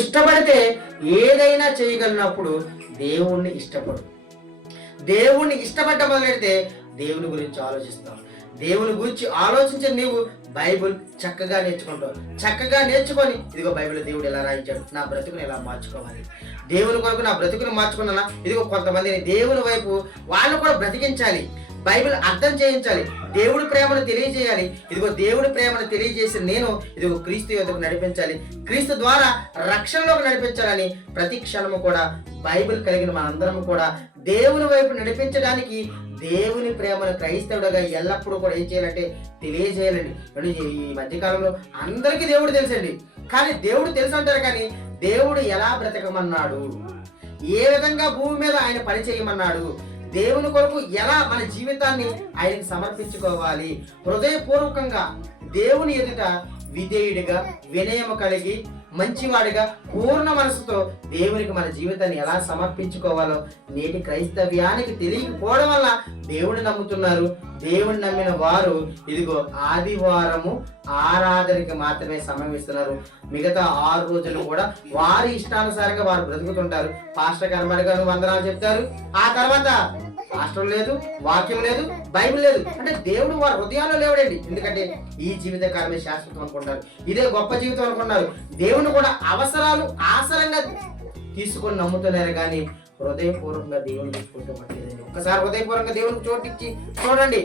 ఇష్టపడితే ఏదైనా చేయగలిగినప్పుడు దేవుణ్ణి ఇష్టపడు. దేవుణ్ణి ఇష్టపడ్డ మొదలెడితే దేవుని గురించి ఆలోచిస్తావు. దేవుని గురించి ఆలోచించే నీవు బైబిల్ చక్కగా నేర్చుకుంటావు. చక్కగా నేర్చుకొని ఇదిగో బైబిల్ దేవుడు ఎలా రాయించాడు, నా బ్రతుకుని ఎలా మార్చుకోవాలి, దేవుని కొరకు నా బ్రతుకుని మార్చుకున్నా. ఇదిగో కొంతమందిని దేవుని వైపు వాళ్ళు కూడా బ్రతికించాలి, బైబిల్ అర్థం చేయించాలి, దేవుడి ప్రేమను తెలియజేయాలి. ఇదిగో దేవుడి ప్రేమను తెలియజేసి నేను ఇదిగో క్రీస్తు యొద్దకు నడిపించాలి, క్రీస్తు ద్వారా రక్షణలోకి నడిపించాలని ప్రతి క్షణము కూడా బైబిల్ కలిగిన మనందరం కూడా దేవుని వైపు నడిపించడానికి దేవుని ప్రేమను క్రైస్తవుడిగా ఎల్లప్పుడూ కూడా ఏం చేయాలంటే తెలియజేయాలండి. ఈ మధ్యకాలంలో అందరికీ దేవుడు తెలుసండి, కానీ దేవుడు తెలుసు అంటారు, కానీ దేవుడు ఎలా బ్రతకమన్నాడు, ఏ విధంగా భూమి మీద ఆయన పని చేయమన్నాడు, దేవుని కొరకు ఎలా మన జీవితాన్ని ఆయనకి సమర్పించుకోవాలి, హృదయపూర్వకంగా దేవుని ఎదుట విధేయుడిగా వినయము కలిగి మంచివాడిగా పూర్ణ మనసుతో దేవునికి మన జీవితాన్ని ఎలా సమర్పించుకోవాలో నేటి క్రైస్తవ్యానికి తెలియకపోవడం వల్ల దేవుని నమ్ముతున్నారు. దేవుని నమ్మిన వారు ఇదిగో ఆదివారము ఆరాధనకి మాత్రమే సమయం ఇస్తున్నారు. మిగతా 6 రోజులు కూడా వారి ఇష్టానుసారంగా వారు బ్రతుకుతుంటారు. పాస్టర్ కర్మడిగా వందనాలు చెప్తారు, ఆ తర్వాత పాస్టర్ లేదు, వాక్యం లేదు, బైబిల్ లేదు. అంటే దేవుడు వారి హృదయాల్లో లేవడండి. ఎందుకంటే ఈ జీవితకాలమే శాశ్వతం అనుకుంటారు, ఇదే గొప్ప జీవితం అనుకున్నారు. దేవుని కూడా అవసరాలు ఆసరంగా తీసుకొని నమ్ముతున్నారు, కానీ హృదయపూర్వకంగా దేవుని తీసుకుంటూ పట్టలేదండి. ఒక్కసారి హృదయపూర్వకంగా దేవునికి చోటిచ్చి చూడండి.